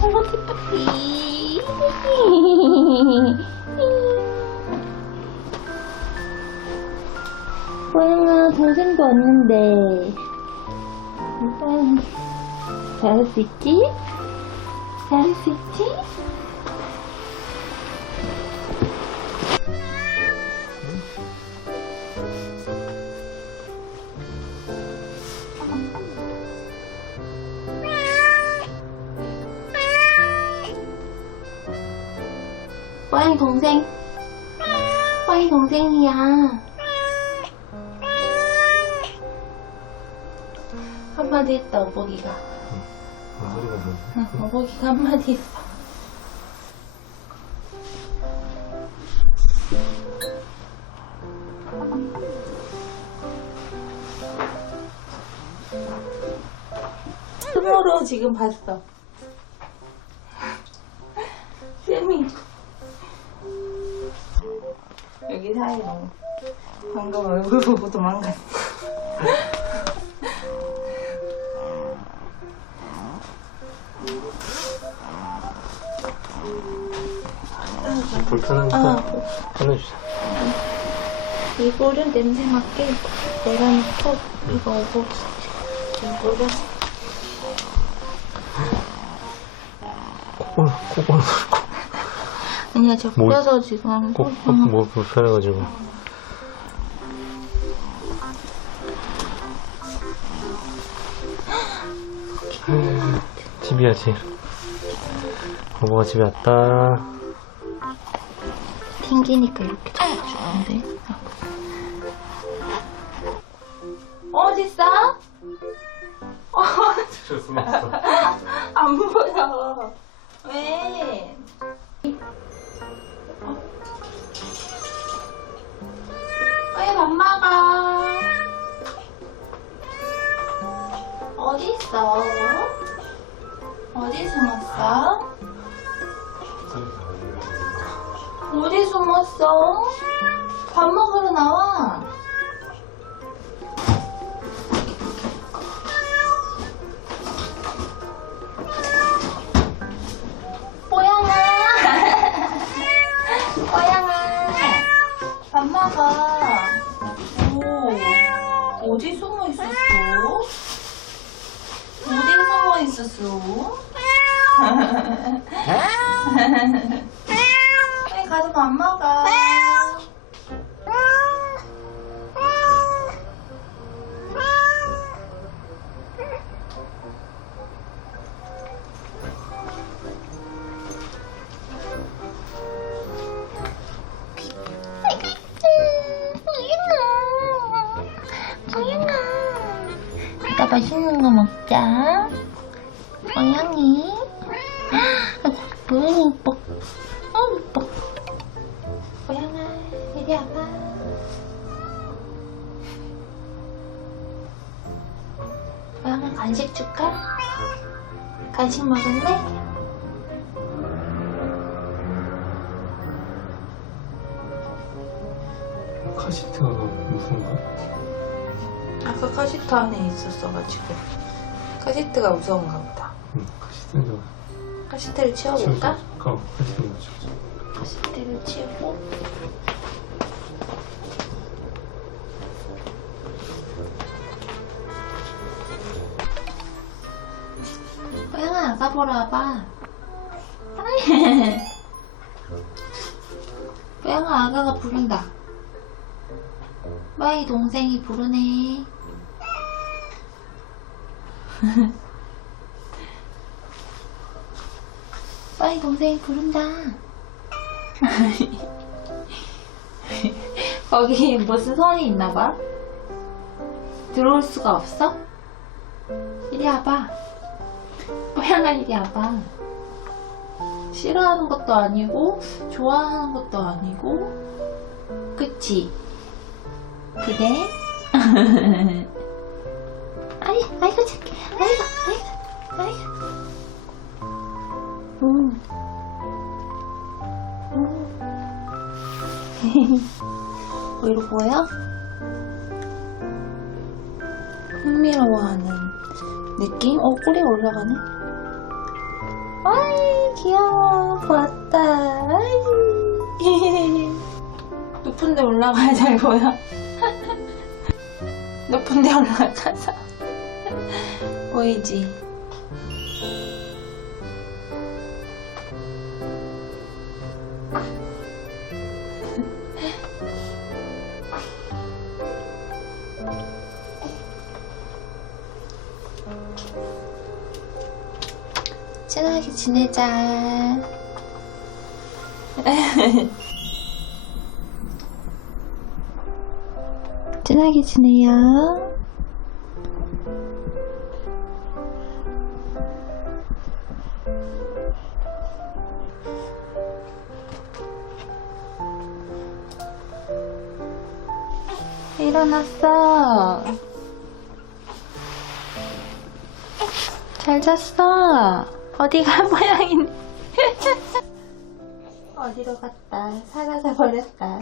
보고 싶었지. 뽀양아, 동생도 왔는데. 잘할 수 있지? 잘할 수 있지? 동생. 뽀양이 동생이야. 한마디 했다, 나네. 응, 어복이가 한마디 했어. 틈으로 지금 봤어. 도망갔어. 불편하니까 아, 꺼내주자. 이거를 냄새 맡게 내려놓고 이거 오고 이거를 코골, 코골 물고. 아니야 저 뭘- 뿌려서 지금 꼭, 어, 뭐 불편해가지고. 집이야, 집. 거보가 집에 왔다. 튕기니까 이렇게 잡아주는데 어딨어? 어, 집에 숨었어. 안 보여 왜? 어? 빨리 밥 먹어 어디 있어? 어디 숨었어? 어디 숨었어? 밥 먹으러 나와. 뽀양아. 뽀양아. 밥 먹어. 오, 어디 숨어 있었어? 어디 숨어 있었어? 빨리 가서 밥 먹어. 맛있는 거 먹자. 고양이. 아이고, 고양이 이뻐. 어, 이뻐. 고양아, 이리 와봐. 고양아, 간식 줄까? 간식 먹을래? 카시트가 무슨가? 아까 카시트 안에 있었어가지고. 카시트가 무서운가 보다. 응, 카시트가. 카시트를 치워볼까? 어, 카시트가 치워줘. 카시트를 치우고. 고양아, 아가 보러 와봐. 고양아, 아가가 부른다. 마이 동생이 부르네. 마이 동생이 부른다. 거기 무슨 선이 있나봐? 들어올 수가 없어? 이리 와봐. 뽀양아 이리 와봐. 싫어하는 것도 아니고, 좋아하는 것도 아니고, 그치? 그래? 아이, 아이고, 착해. 아이고, 아이고, 아이고. 뭐 이거 보여? 흥미로워하는 느낌? 어, 꼬리가 올라가네? 아이, 귀여워. 보았다. 아이. 높은 데 올라가야 잘 보여. 높은 데 올라가서. 보이지? 친하게 지내자. 친하게 지내요. 일어났어. 잘 잤어. 어디가 모양이네. 어디로 갔다. 사라져 버렸다.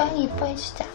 뽀양이 이뻐해주자.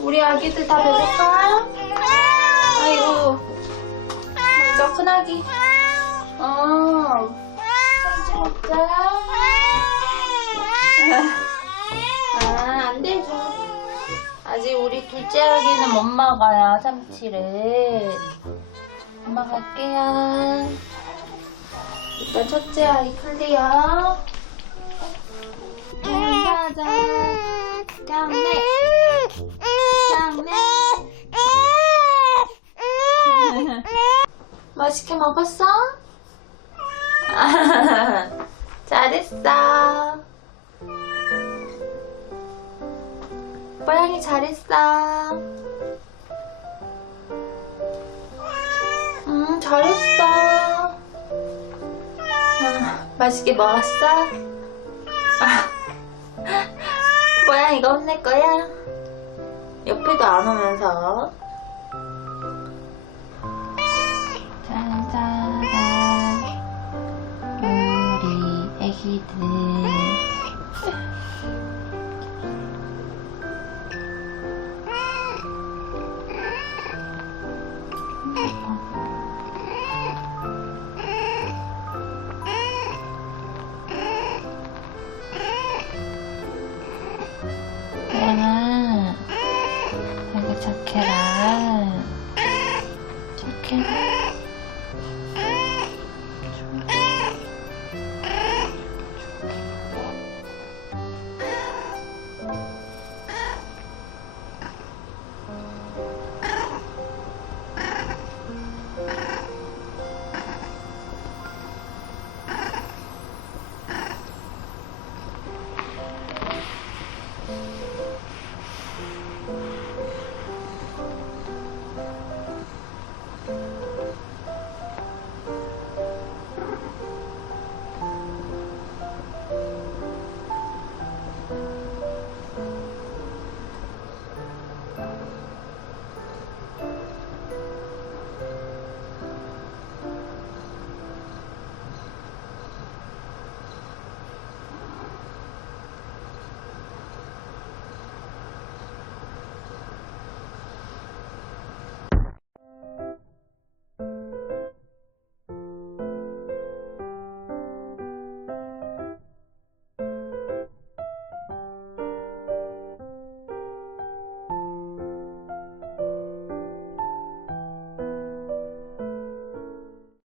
우리 아기들 다 배고파? 아이고. 먼저 큰아기. 어. 되죠. 아직 우리 둘째 아기는 못 먹어요, 참치를. 엄마 갈게요. 일단 첫째 아이 클리어. 가자. 짱네. 짱네. 맛있게 먹었어? 잘했어. 뽀양이 잘했어. 응, 잘했어. 아, 맛있게 먹었어? 아, 뽀양이가 혼낼 거야? 옆에도 안 오면서. 짜잔. 우리 애기들. Thank you.